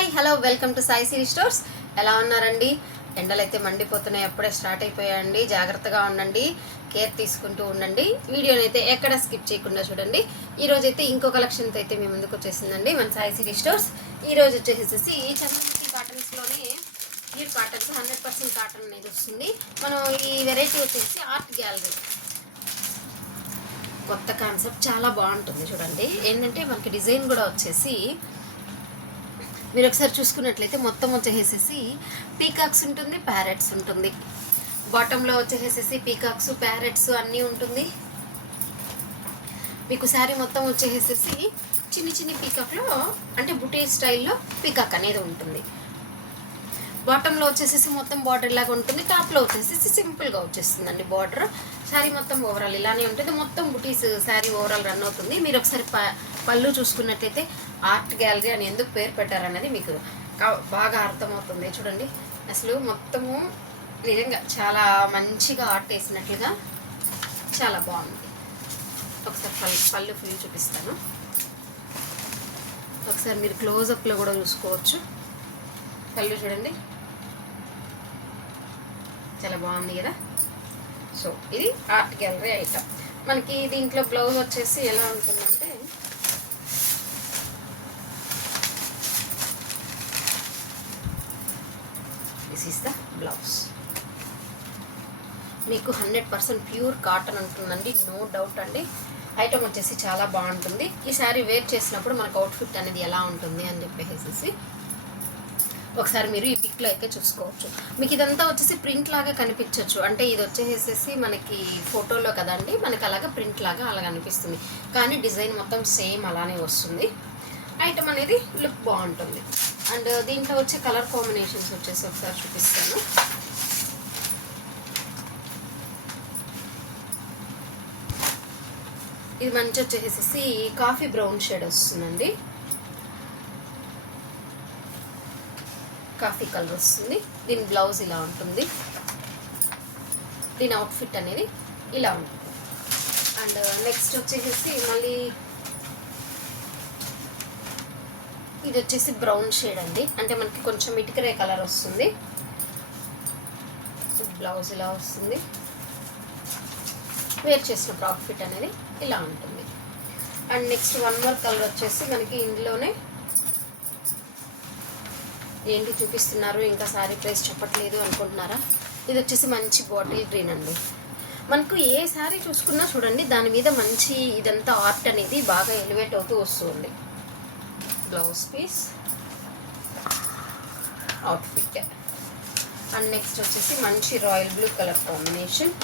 Hi hello welcome to Sai Siri stores. ఎలా ఉన్నారండి? ఎండలు అయితే మండిపోతున్నాయి, అప్పుడే స్టార్ట్ అయిపోయాయండి. జాగ్రత్తగా ఉండండి, కేర్ తీసుకుంటూ ఉండండి. వీడియోని అయితే ఎక్కడ స్కిప్ చేయకుండా చూడండి. ఈరోజు అయితే ఇంకో కలెక్షన్తో అయితే మీ ముందుకు వచ్చేసిందండి మన సాయి సిరీ స్టోర్స్. ఈరోజు వచ్చేసేసి చంద్రముఖి కాటన్స్లోనే ప్యూర్ కాటన్స్ 100% కాటన్ అనేది వస్తుంది. మనం ఈ వెరైటీ వచ్చేసి ఆర్ట్ గ్యాలరీ కొత్త కాన్సెప్ట్, చాలా బాగుంటుంది. చూడండి ఏంటంటే మనకి డిజైన్ కూడా వచ్చేసి మీరు ఒకసారి చూసుకున్నట్లయితే మొత్తం వచ్చేసేసి పీకాక్స్ ఉంటుంది, ప్యారెట్స్ ఉంటుంది. బాటంలో వచ్చేసేసి పీకాక్స్, ప్యారెట్స్ అన్నీ ఉంటుంది. మీకు శారీ మొత్తం వచ్చేసేసి చిన్ని చిన్ని పీకాక్లో అంటే బుటీ స్టైల్లో పీకాక్ అనేది ఉంటుంది. బాటంలో వచ్చేసేసి మొత్తం బార్డర్ లాగా ఉంటుంది. టాప్లో వచ్చేసేసి సింపుల్గా వచ్చేస్తుందండి బార్డర్. శారీ మొత్తం ఓవరాల్ ఇలానే ఉంటుంది. మొత్తం బుటీస్ శారీ ఓవరాల్ రన్ అవుతుంది. మీరు ఒకసారి పళ్ళు చూసుకున్నట్లయితే ఆర్ట్ గ్యాలరీ అని ఎందుకు పేరు పెట్టారనేది మీకు బాగా అర్థమవుతుంది. చూడండి అసలు మొత్తము నిజంగా చాలా మంచిగా ఆర్ట్ వేసినట్లుగా చాలా బాగుంది. ఒకసారి పళ్ళు ఫుల్ చూపిస్తాను. ఒకసారి మీరు క్లోజప్లో కూడా చూసుకోవచ్చు. పళ్ళు చూడండి చాలా బాగుంది కదా. సో ఇది ఆర్ట్ గ్యాలరీ ఐటమ్. మనకి దీంట్లో బ్లౌజ్ వచ్చేసి ఎలా ఉంటుందంటే దిస్ ఈస్ ద బ్లౌజ్. మీకు 100% ప్యూర్ కాటన్ ఉంటుందండి, నో డౌట్ అండి. ఐటమ్ వచ్చేసి చాలా బాగుంటుంది. ఈ శారీ వేర్ చేసినప్పుడు మనకు అవుట్ఫిట్ అనేది ఎలా ఉంటుంది అని చెప్పేసి ఒకసారి మీరు ఈ పిక్లో అయితే చూసుకోవచ్చు. మీకు ఇదంతా వచ్చేసి ప్రింట్ లాగా కనిపించవచ్చు. అంటే ఇది వచ్చేసేసి మనకి ఫోటోలో కదండి, మనకి అలాగా ప్రింట్ లాగా అలా కనిపిస్తుంది, కానీ డిజైన్ మొత్తం సేమ్ అలానే వస్తుంది. ఐటమ్ అనేది లుక్ బాగుంటుంది. అండ్ దీంట్లో వచ్చే కలర్ కాంబినేషన్స్ వచ్చేసి ఒకసారి చూపిస్తాను. ఇది మంచి వచ్చేసేసి కాఫీ బ్రౌన్ షేడ్ వస్తుందండి, కాఫీ కలర్ వస్తుంది. దీని బ్లౌజ్ ఇలా ఉంటుంది, దీని అవుట్ఫిట్ అనేది ఇలా ఉంటుంది. అండ్ నెక్స్ట్ వచ్చేసి మళ్ళీ ఇది వచ్చేసి బ్రౌన్ షేడ్ అండి, అంటే మనకి కొంచెం ఇటుకరే కలర్ వస్తుంది. బ్లౌజ్ ఇలా వస్తుంది. వేర్ చేసిన అవుట్ఫిట్ అనేది ఇలా ఉంటుంది. And next one more colour వచ్చేసి మనకి ఇందులోనే ఏంటి చూపిస్తున్నారు, ఇంకా శారీ ప్రైస్ చెప్పట్లేదు అనుకుంటున్నారా? ఇది వచ్చేసి మంచి బాటిల్ గ్రీన్ అండి. మనకు ఏ శారీ చూసుకున్నా చూడండి దాని మీద మంచి ఇదంతా ఆర్ట్ అనేది బాగా ఎలివేట్ అవుతూ వస్తుంది. Blouse piece, outfit. And next వచ్చేసి మంచి royal blue colour combination.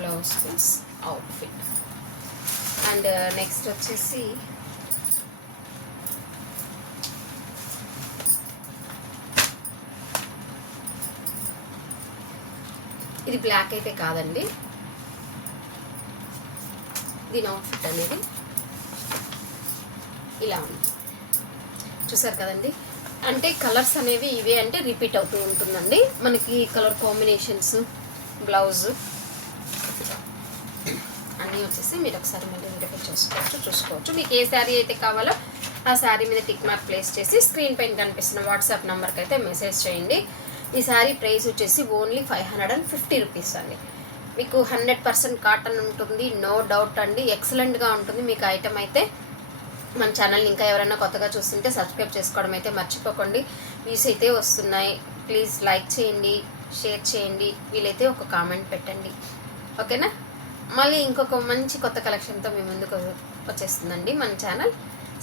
Blouse piece, outfit. And next వచ్చేసి ఇది బ్లాక్ అయితే కాదండి, దీని అవుట్ఫిట్ అనేది ఇలా ఉంది. చూసారు కదండి, అంటే కలర్స్ అనేవి ఇవే అంటే రిపీట్ అవుతూ ఉంటుందండి. మనకి కలర్ కాంబినేషన్స్, బ్లౌజ్ అన్నీ వచ్చేసి మీరు ఒకసారి మళ్ళీ ఇంటికి చూసుకోవచ్చు. మీకు ఏ శారీ అయితే కావాలో ఆ శారీ మీద టిక్ మార్క్ ప్లేస్ చేసి స్క్రీన్ పైన కనిపిస్తున్న వాట్సాప్ నెంబర్కి అయితే మెసేజ్ చేయండి. ఈ శారీ ప్రైస్ వచ్చేసి ఓన్లీ 550 రూపీస్ అండి. మీకు 100% కాటన్ ఉంటుంది, నో డౌట్ అండి. ఎక్సలెంట్గా ఉంటుంది మీకు ఐటమ్ అయితే. మన ఛానల్ని ఇంకా ఎవరైనా కొత్తగా చూస్తుంటే సబ్స్క్రైబ్ చేసుకోవడం అయితే మర్చిపోకండి. వ్యూస్ అయితే వస్తున్నాయి, ప్లీజ్ లైక్ చేయండి, షేర్ చేయండి, వీలైతే ఒక కామెంట్ పెట్టండి, ఓకేనా? మళ్ళీ ఇంకొక మంచి కొత్త కలెక్షన్తో మీ ముందుకు వచ్చేస్తుందండి మన channel.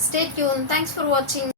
Stay tune. Thanks for watching.